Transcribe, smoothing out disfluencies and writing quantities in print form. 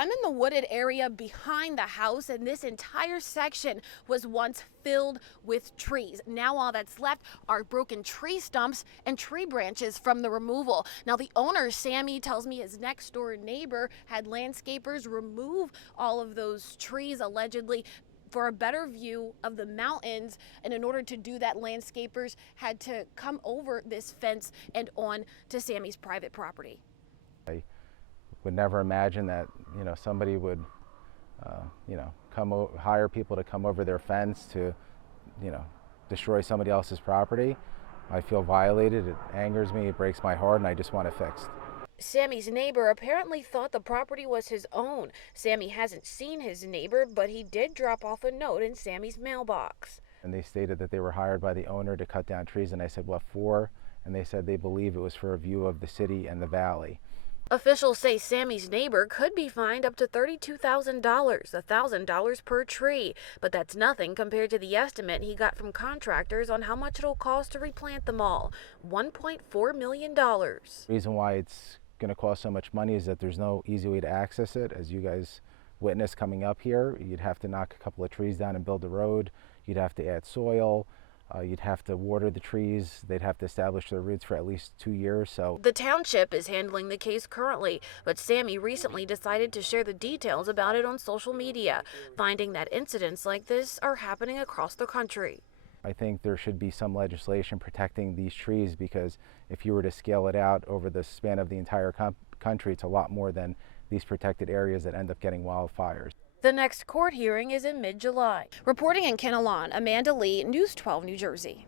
I'm in the wooded area behind the house, and this entire section was once filled with trees. Now all that's left are broken tree stumps and tree branches from the removal. Now the owner, Sammy, tells me his next door neighbor had landscapers remove all of those trees, allegedly for a better view of the mountains, and in order to do that, landscapers had to come over this fence and on to Sammy's private property. I would never imagine that somebody would hire people to come over their fence to destroy somebody else's property. I feel violated. It angers me. It breaks my heart, and I just want it fixed. Sammy's neighbor apparently thought the property was his own. Sammy hasn't seen his neighbor, but he did drop off a note in Sammy's mailbox. And they stated that they were hired by the owner to cut down trees, and I said, what for? And they said they believe it was for a view of the city and the valley. Officials say Sammy's neighbor could be fined up to $32,000, $1,000 per tree. But that's nothing compared to the estimate he got from contractors on how much it'll cost to replant them all, $1.4 million. The reason why it's going to cost so much money is that there's no easy way to access it. As you guys witnessed coming up here, you'd have to knock a couple of trees down and build a road. You'd have to add soil. You'd have to water the trees. They'd have to establish their roots for at least 2 years. So the township is handling the case currently, but Sammy recently decided to share the details about it on social media, finding that incidents like this are happening across the country. I think there should be some legislation protecting these trees, because if you were to scale it out over the span of the entire country, it's a lot more than these protected areas that end up getting wildfires. The next court hearing is in mid-July. Reporting in Kinnelon, Amanda Lee, News 12 New Jersey.